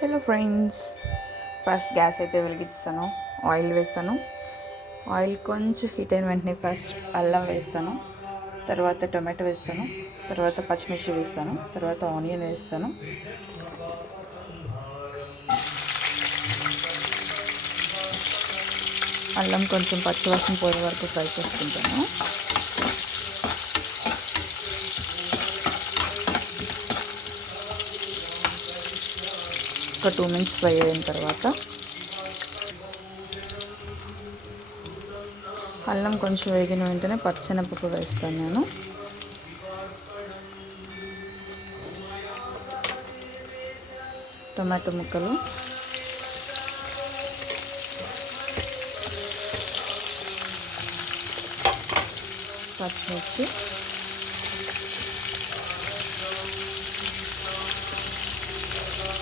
Hello friends, first gas అయితే వెలిగిస్తాను. Oil వేస్తాను. Oil కొంచెం హీట్ అయిన వెంటనే ఫస్ట్ అల్లం వేస్తాను, తర్వాత టొమాటో వేస్తాను, తర్వాత పచ్చిమిర్చి వేస్తాను, తర్వాత ఆనియన్ వేస్తాను. అల్లం కొంచెం పచ్చివాసన పోయే వరకు ఫ్రై చేసుకుంటాను. ఒక 2 మినిట్స్ ఫ్రై అయిన తర్వాత అల్లం కొంచెం వేగిన వెంటనే పచ్చెనపప్పు వేస్తాను నేను. టొమాటో ముక్కలు, పచ్చిమిర్చి,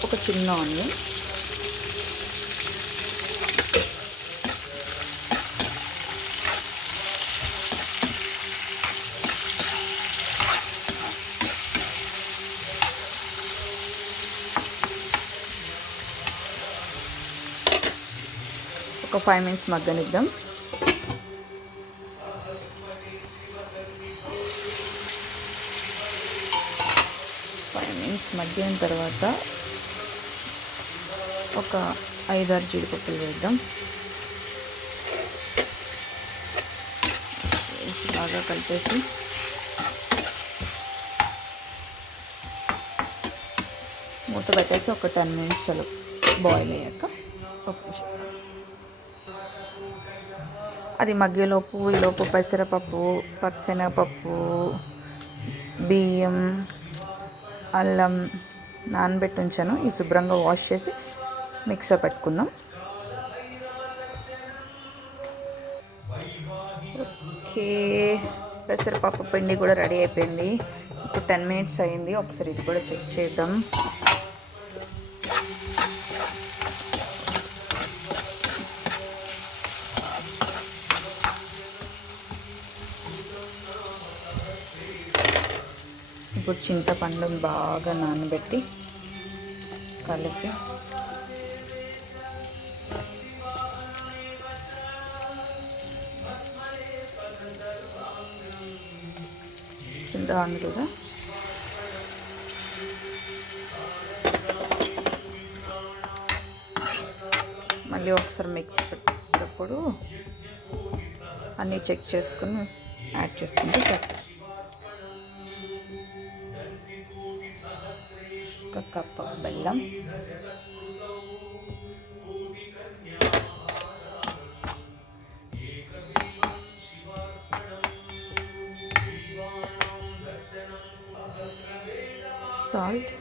ఒక చిన్న ఆనియన్, ఒక 5 మినిట్స్ మగ్గనిద్దాం. మగ్గిన తర్వాత ఒక 5-6 జీడిపప్పులు వేద్దాం. వేసి బాగా కలిపేసి మూత పెట్టేసి ఒక 10 మినిట్స్ అలా బాయిల్ అయ్యాక అది మగ్గేలోపు ఈలోపు పెసరపప్పు, పచ్చెనగపప్పు, బియ్యం, అల్లం నానబెట్టి ఉంచాను. ఈ శుభ్రంగా వాష్ చేసి మిక్సర్ పెట్టుకుందాం. ఓకే, పెసరపప్పు పిండి కూడా రెడీ అయిపోయింది. ఇప్పుడు 10 మినిట్స్ అయింది. ఒకసారి ఇది కూడా చెక్ చేద్దాం. ఇప్పుడు చింతపండుని బాగా నానబెట్టి కలిపి చింతపండు కదా మళ్ళీ ఒకసారి మిక్సీ పెట్టేటప్పుడు అన్నీ చెక్ చేసుకుని యాడ్ చేసుకుంటే సరే. ఒక కప్పు బెల్లం, సాల్ట్,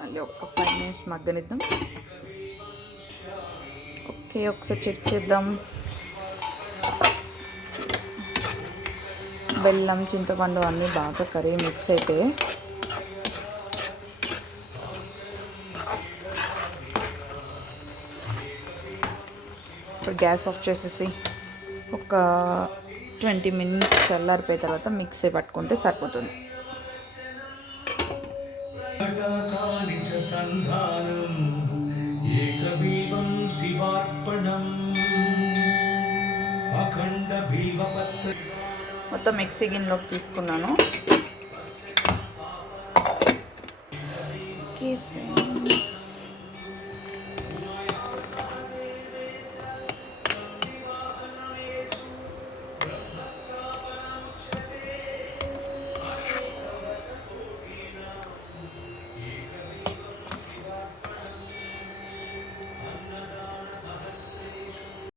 మళ్ళీ ఒక 5 మినిట్స్ మగ్గనిద్దాం. ఓకే, ఒకసారి చెక్ చేద్దాం. బెల్లం, చింతపండు అన్నీ బాగా కర్రీ మిక్స్ అయితే ఇప్పుడు గ్యాస్ ఆఫ్ చేసేసి ఒక 20 మినిట్స్ చల్లారిపోయిన తర్వాత మిక్సీ పట్టుకుంటే సరిపోతుంది. మొత్తం మిక్సీ గిన్నెలోకి తీసుకున్నాను. Okay friends,